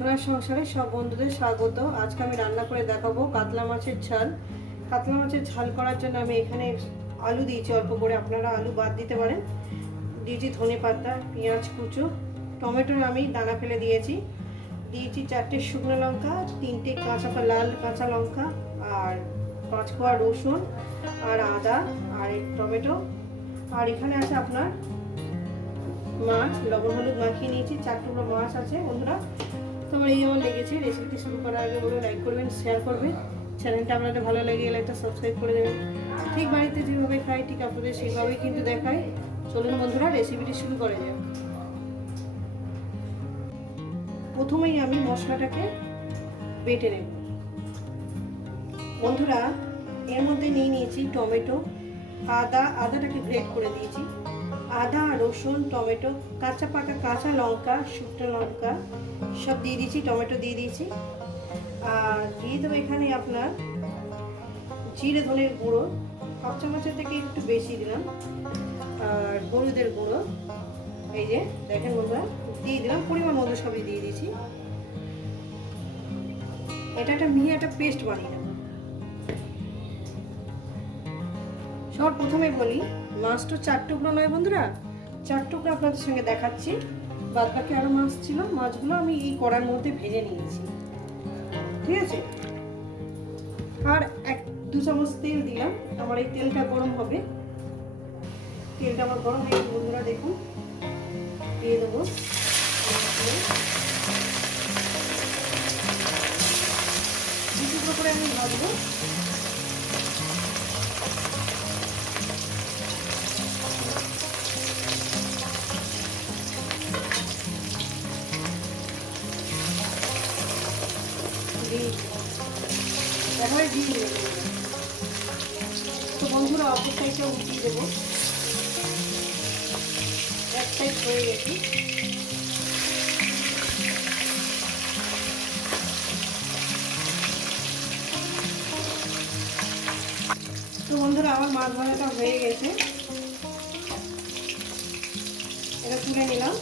সোনার সংসারে সব বন্ধুদের স্বাগত। আজকে আমি রান্না করে দেখাবো কাতলা মাছের ঝাল। কাতলা মাছের ঝাল করার জন্য আমি এখানে আলু দিয়েছি। অল্প করে আপনারা আলু বাদ দিতে পারেন। দিয়েছি ধনে পাতা, পেঁয়াজ, কুচো টমেটোর আমি দানা ফেলে দিয়েছি। দিয়েছি চারটে শুকনো লঙ্কা, তিনটে কাঁচা লাল কাঁচা লঙ্কা, আর পাঁচ কোয়া রসুন, আর আদা, আর টমেটো। আর এখানে আছে আপনার মাছ, লবণ হলুদ মাখিয়ে নিয়েছি। চার টুকরো মাছ আছে। বন্ধুরা তো আমার এই আমার লেগেছে রেসিপিটি শুরু করার আগে বলে লাইক করবেন শেয়ার করবেন। চ্যানেলটা আপনাদের ভালো লাগে গেলে একটা সাবস্ক্রাইব করে দেবেন। ঠিক বাড়িতে যেভাবে খাই ঠিক আপনাদের সেইভাবেই কিন্তু দেখায়। চলুন বন্ধুরা রেসিপিটি শুরু করে যাক। প্রথমেই আমি মশলাটাকে বেটে নেব। বন্ধুরা, এর মধ্যে নিয়ে নিয়েছি টমেটো, আদা, আদাটাকে গ্রেট করে দিয়েছি। আদা, রসুন, টমেটো, কাঁচা পাকা কাঁচা লঙ্কা, শুকনো লঙ্কা, সব দিয়ে দিয়েছি, টমেটো দিয়ে দিয়েছি। আর দিয়ে দেবো এখানে আপনার জিরে ধনের গুঁড়ো হাফ চামচের থেকে একটু বেশি দিলাম। আর হলুদের গুঁড়ো, এই যে দেখেন বন্ধুরা, দিয়ে দিলাম, পরিমাণ মতো সবই দিয়ে দিয়েছি। এটা একটা মিহি একটা পেস্ট বানিয়ে সবার প্রথমে বলি, মাছ তো চার টুকরো নয় বন্ধুরা। চার টুকরো আপনাদের সঙ্গে দেখাচ্ছি। বাদ বাকি আরও মাছ ছিল, মাছগুলো আমি এই কড়ার মধ্যে ভেজে নিয়েছি। ঠিক আছে? আর এক, দু চামচ তেল দিলাম। আমার এই তেলটা গরম হবে। তেলটা আমার গরম হয়ে বন্ধুরা দেখুন। দিয়ে দেবো। দু টুকরো করে আমি ভাজবো। এবারে দিয়ে তো বন্ধুরা অপর সাইডটা উঠিয়ে দেবো এক সাইড হয়ে গেছি তো বন্ধুরা আমার মাছ ভাজাটা হয়ে গেছে। এটা তুলে নিলাম।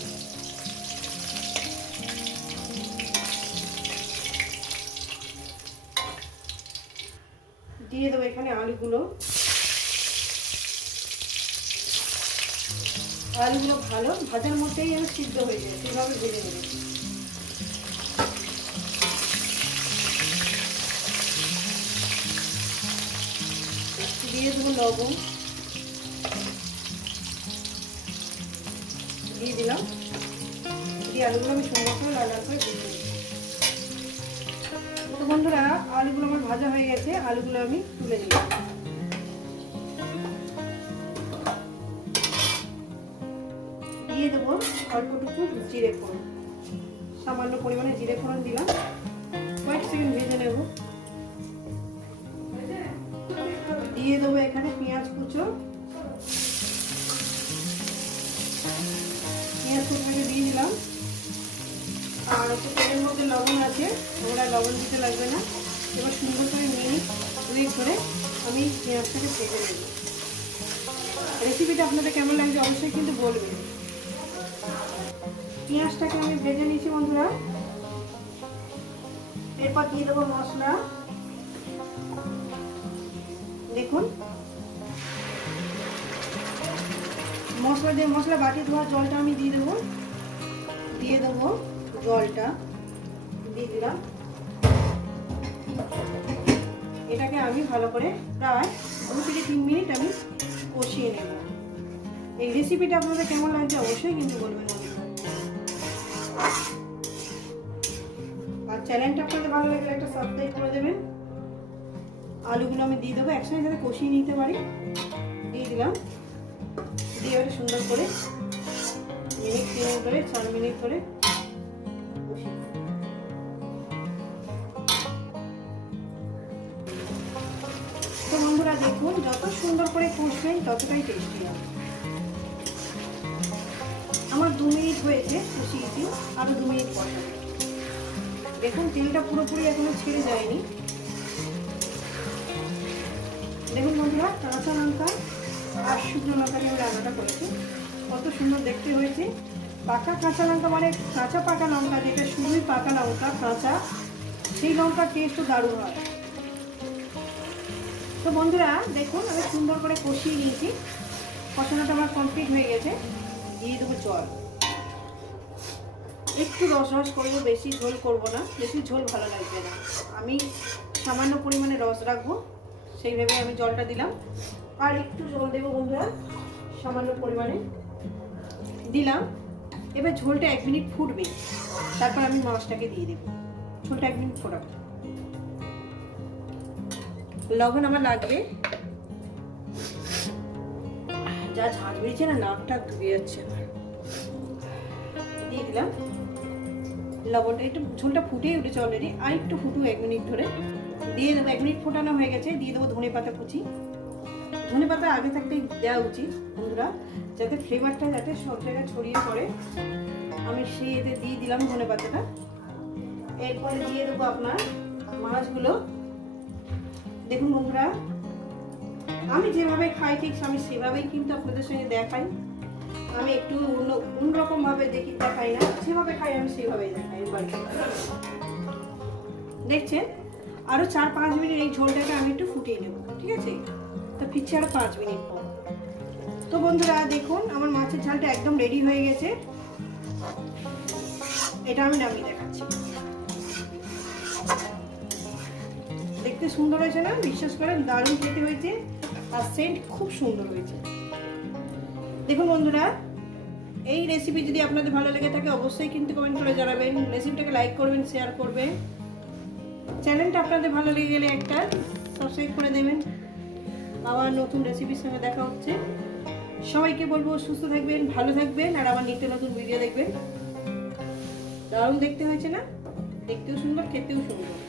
দিয়ে দেবো এখানে আলুগুলো। আলুগুলো ভালো, ভাজার মধ্যেই যেন সিদ্ধ হয়ে যায় সেভাবে ভেজে নেবে। দিয়ে দেবো লবণ। দিয়ে দিলাম। দিয়ে আলুগুলো আমি সুন্দর করে লাল করে ভেজে দিই তো বন্ধুরা, আলুগুলো আমার ভাজা হয়ে গেছে, আলুগুলো আমি তুলে দিলাম দিয়ে দেবো অল্পটুকু জিরে ফোড়ন। সামান্য পরিমাণে জিরে ফোড়ন দিলাম। কয়েক সেকেন্ড ভেজে নেব। দিয়ে দেবো এখানে পেঁয়াজ কুচো। পেঁয়াজ কুচোকে দিয়ে দিলাম। আর তেলের মধ্যে লবণ আছে, ওরা লবণ দিতে লাগবে না। এবার সুন্দর করে মিনিট দুই করে আমি পেঁয়াজটাকে ভেজে নেব। রেসিপিটা আপনাদের কেমন লাগছে অবশ্যই কিন্তু বলবেন। পেঁয়াজটাকে আমি ভেজে নিয়েছি বন্ধুরা। এরপর দিয়ে দেবো মশলা। দেখুন। মশলা দিয়ে মশলা বাটি ধোয়া জলটা আমি দিয়ে দেবো। দিয়ে দেবো। জলটা দিয়ে দিলাম। এটাকে আমি ভালো করে প্রায় দু থেকে তিন মিনিট আমি কষিয়ে নেব। এই রেসিপিটা আপনাদের কেমন লাগছে অবশ্যই কিন্তু বলবেন। আর চ্যানেলটা আপনাদের ভালো লাগলে একটা সাবস্ক্রাইব করে দেবেন। আলুগুলো আমি দিয়ে দেবো, একসঙ্গে যাতে কষিয়ে নিতে পারি। দিয়ে দিলাম। দিয়ে ওটা সুন্দর করে মিনিট তিন ধরে, চার মিনিট ধরে তো বন্ধুরা দেখুন, যত সুন্দর করে কষবেন, ততটাই টেস্টি আমার দু মিনিট হয়েছে কষিয়েছি আরও দু মিনিট পরে। দেখুন, তেলটা পুরোপুরি এখনও ছেড়ে যায়নি। দেখুন বন্ধুরা, কাঁচা লঙ্কা আর শুকনো লঙ্কা দিয়ে রান্নাটা করেছি। কত সুন্দর দেখতে হয়েছে। পাকা কাঁচা লঙ্কা মানে কাঁচা পাকা লঙ্কা যেটা শুধুই পাকা লঙ্কা, কাঁচা, সেই লঙ্কার টেস্টও দারুণ হয়। তো বন্ধুরা, দেখুন, আমি সুন্দর করে কষিয়ে নিয়েছি। কষানোটা আমার কমপ্লিট হয়ে গেছে। দিয়ে দেবো জল। একটু রস রস করব, বেশি ঝোল করব না। বেশি ঝোল ভালো লাগবে না। আমি সামান্য পরিমাণে রস রাখব। সেইভাবে আমি জলটা দিলাম। আর একটু জল দেবো বন্ধুরা, সামান্য পরিমাণে। দিলাম। এবার ঝোলটা এক মিনিট ফুটবে। তারপর আমি মাছটাকে দিয়ে দেবো। ঝোলটা এক মিনিট ফোটাবো। লবণ আমার লাগবে। যা ঝাঁঝ বেরিয়েছে না, নাকটা ধুয়ে যাচ্ছে দিয়ে দিলাম। লবণটা একটু, ঝোলটা ফুটিয়ে উঠেছে অলরেডি আর একটু ফুটু এক মিনিট ধরে। দিয়ে দেবো, এক মিনিট ফোটানো হয়ে গেছে। দিয়ে দেবো ধনে পাতা কুচি। ধনে পাতা আগে থাকতেই দেওয়া উচিত, বন্ধুরা। যাতে ফ্লেভারটা যাতে সব জায়গায় ছড়িয়ে পড়ে। আমি সেই এতে দিয়ে দিলাম ধনে পাতাটা এরপরে দিয়ে দেবো আপনার মাছগুলো। দেখুন বন্ধুরা, আমি যেভাবে খাই, ঠিক আমি সেভাবেই কিন্তু আপনাদের সঙ্গে দেখাই। আমি একটু অন্য অন্যরকম ভাবে দেখি, দেখাই না। যেভাবে খাই আমি সেভাবেই দেখাই দেখছেন? আরও চার পাঁচ মিনিট এই ঝোলটাকে আমি একটু ফুটিয়ে নেব, ঠিক আছে? তো ফিরছি আরও পাঁচ মিনিট পর। তো বন্ধুরা, দেখুন, আমার মাছের ঝালটা একদম রেডি হয়ে গেছে। এটা আমি নামিয়ে দেখাচ্ছি। দেখতে সুন্দর হয়েছে না? বিশ্বাস করেন, দারুণ খেতে হয়েছে। আর সেন্ট খুব সুন্দর হয়েছে। দেখুন বন্ধুরা, এই রেসিপি যদি আপনাদের ভালো লেগে থাকে, অবশ্যই কিন্তু কমেন্ট করে জানাবেন। রেসিপিটাকে লাইক করবেন শেয়ার করবেন। চ্যানেলটা আপনাদের ভালো লেগে গেলে একটা সাবস্ক্রাইব করে দেবেন। আবার নতুন রেসিপির সঙ্গে দেখা হচ্ছে। সবাইকে বলব সুস্থ থাকবেন, ভালো থাকবেন, আর আমার নিত্য নতুন ভিডিও দেখবেন। দারুণ দেখতে হয়েছে না? দেখতেও সুন্দর, খেতেও সুন্দর।